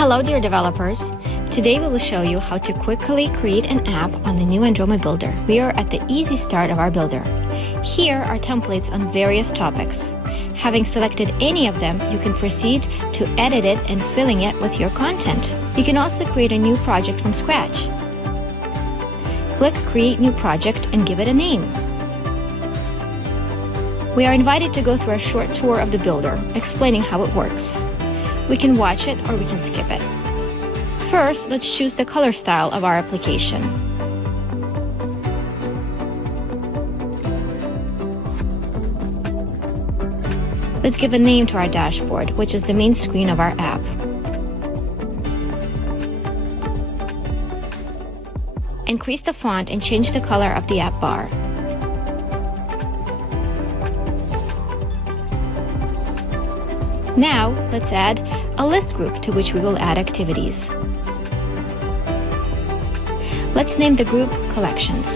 Hello dear developers! Today we will show you how to quickly create an app on the new Andromo builder. We are at the easy start of our builder. Here are templates on various topics. Having selected any of them, you can proceed to edit it and filling it with your content. You can also create a new project from scratch. Click Create New Project and give it a name. We are invited to go through a short tour of the builder, explaining how it works. We can watch it or we can skip it. First, let's choose the color style of our application. Let's give a name to our dashboard, which is the main screen of our app. Increase the font and change the color of the app bar. Now, let's add a list group to which we will add activities. Let's name the group Collections.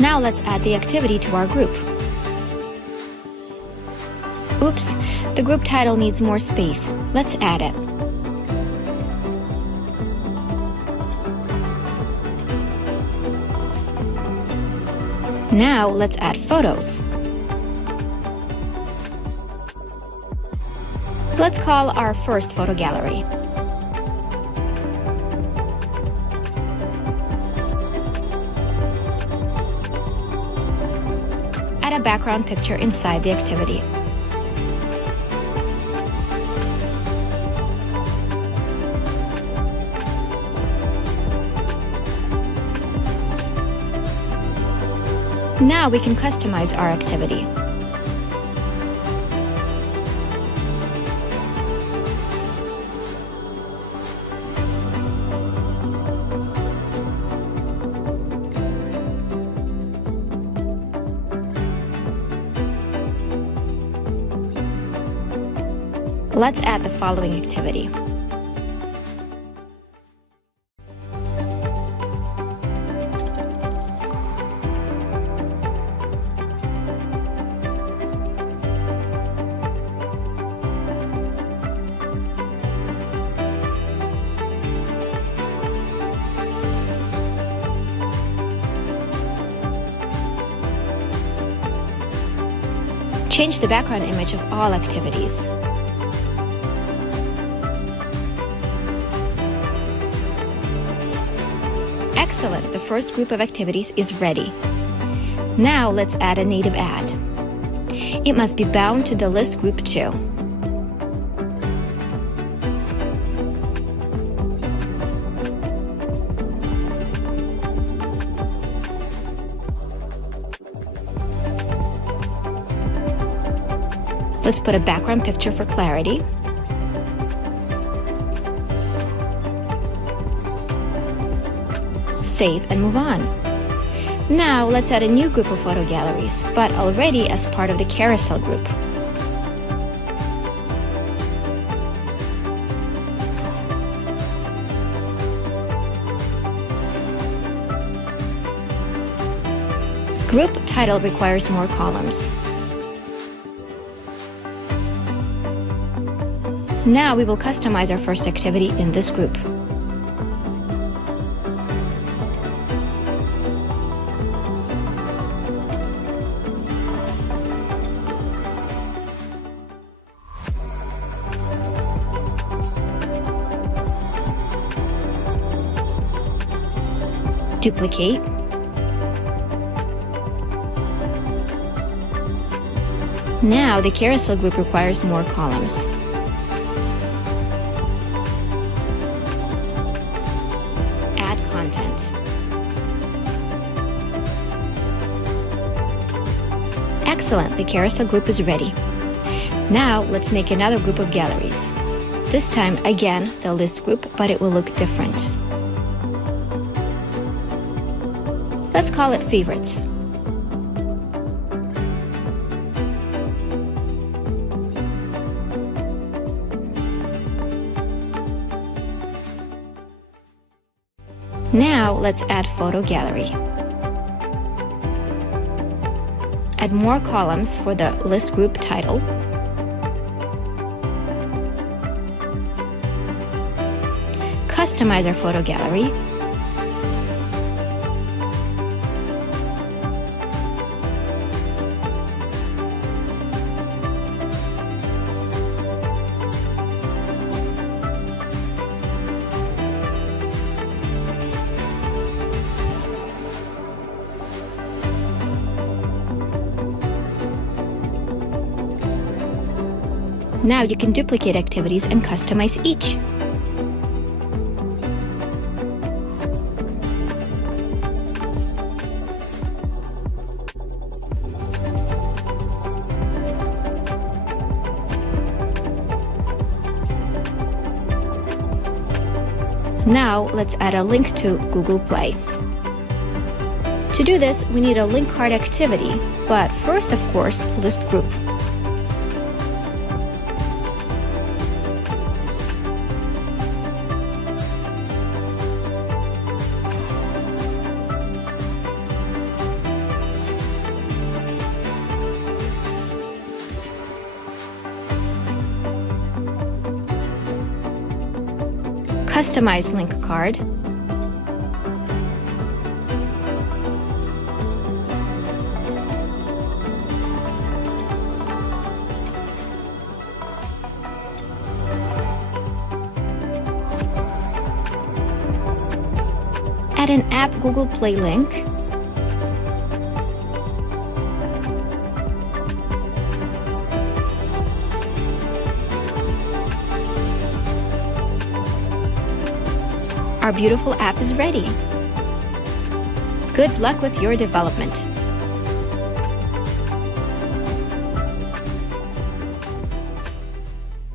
Now let's add the activity to our group. Oops, the group title needs more space. Let's add it. Now let's add photos. Let's call our first photo gallery. Add a background picture inside the activity. Now we can customize our activity. Let's add the following activity. Change the background image of all activities. Excellent, the first group of activities is ready. Now let's add a native ad. It must be bound to the list group too. Let's put a background picture for clarity. Save and move on. Now let's add a new group of photo galleries, but already as part of the carousel group. Group title requires more columns. Now we will customize our first activity in this group. Duplicate. Now the carousel group requires more columns. Content. Excellent, the carousel group is ready. Now let's make another group of galleries. This time, again, the list group, but it will look different. Let's call it Favorites. Now let's add photo gallery. Add more columns for the list group title. Customize our photo gallery. Now you can duplicate activities and customize each. Now let's add a link to Google Play. To do this, we need a link card activity, but first, of course, list group. Customize link card. Add an app Google Play link. Our beautiful app is ready. Good luck with your development.